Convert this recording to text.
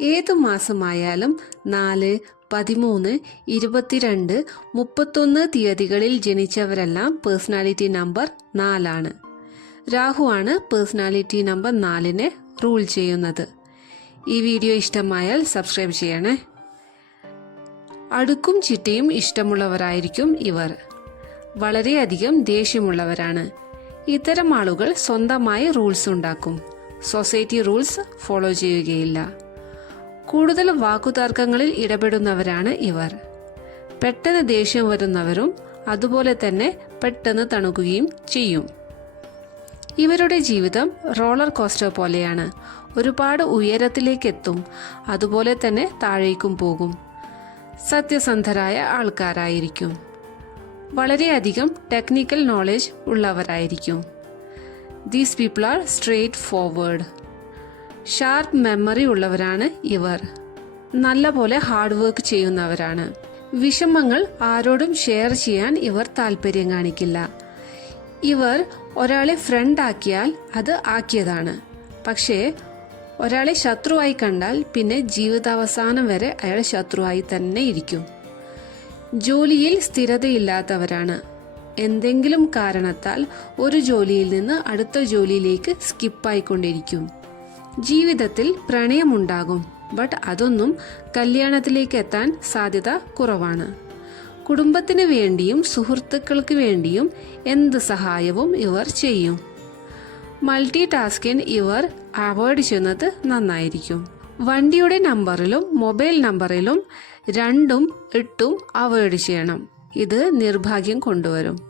ഏതു മാസമായാലും നാല് പതിമൂന്ന് ഇരുപത്തിരണ്ട് മുപ്പത്തൊന്ന് തീയതികളിൽ ജനിച്ചവരെല്ലാം പേഴ്സണാലിറ്റി നമ്പർ നാലാണ്. രാഹുവാണ് പേഴ്സണാലിറ്റി നമ്പർ നാലിനെ റൂൾ ചെയ്യുന്നത്. ഈ വീഡിയോ ഇഷ്ടമായാൽ സബ്സ്ക്രൈബ് ചെയ്യണേ. അടുക്കും ചിട്ടയും ഇഷ്ടമുള്ളവരായിരിക്കും ഇവർ. വളരെയധികം ദേഷ്യമുള്ളവരാണ്. ഇത്തരം ആളുകൾ സ്വന്തമായി റൂൾസ് ഉണ്ടാക്കും. സൊസൈറ്റി റൂൾസ് ഫോളോ ചെയ്യുകയില്ല. കൂടുതൽ വാക്കുതർക്കങ്ങളിൽ ഇടപെടുന്നവരാണ് ഇവർ. പെട്ടെന്ന് ദേഷ്യം വരുന്നവരും അതുപോലെ തന്നെ പെട്ടെന്ന് തണുക്കുകയും ചെയ്യും. ഇവരുടെ ജീവിതം റോളർ കോസ്റ്റർ പോലെയാണ്. ഒരുപാട് ഉയരത്തിലേക്ക് എത്തും അതുപോലെ തന്നെ താഴേക്കും പോകും. സത്യസന്ധരായ ആൾക്കാരായിരിക്കും. വളരെയധികം technical knowledge ഉള്ളവരായിരിക്കും. These people are straightforward sharp memory ഉള്ളവരാണ് ഇവർ. നല്ലപോലെ ഹാർഡ് വർക്ക് ചെയ്യുന്നവരാണ്. വിഷമങ്ങൾ ആരോടും ഷെയർ ചെയ്യാൻ ഇവർ താല്പര്യം കാണിക്കില്ല. ഇവർ ഒരാളെ ഫ്രണ്ട് ആക്കിയാൽ അത് ആക്കിയതാണ്. പക്ഷേ ഒരാളെ ശത്രുവായി കണ്ടാൽ പിന്നെ ജീവിതാവസാനം വരെ അയാൾ ശത്രുവായി തന്നെ ഇരിക്കും. ജോലിയിൽ സ്ഥിരതയില്ലാത്തവരാണ്. എന്തെങ്കിലും കാരണത്താൽ ഒരു ജോലിയിൽ നിന്ന് അടുത്ത ജോലിയിലേക്ക് സ്കിപ്പായിക്കൊണ്ടിരിക്കും ജീവിതത്തിൽ പ്രണയമുണ്ടാകും. ബട്ട് അതൊന്നും കല്യാണത്തിലേക്ക് എത്താൻ സാധ്യത കുറവാണ്. കുടുംബത്തിന് വേണ്ടിയും സുഹൃത്തുക്കൾക്ക് വേണ്ടിയും എന്ത് സഹായവും ഇവർ ചെയ്യും. മൾട്ടി ടാസ്കിൻ ഇവർ അവോയ്ഡ് ചെയ്യുന്നത് നന്നായിരിക്കും. വണ്ടിയുടെ നമ്പറിലും മൊബൈൽ നമ്പറിലും രണ്ടും എട്ടും അവോയ്ഡ് ചെയ്യണം. ഇത് നിർഭാഗ്യം കൊണ്ടുവരും.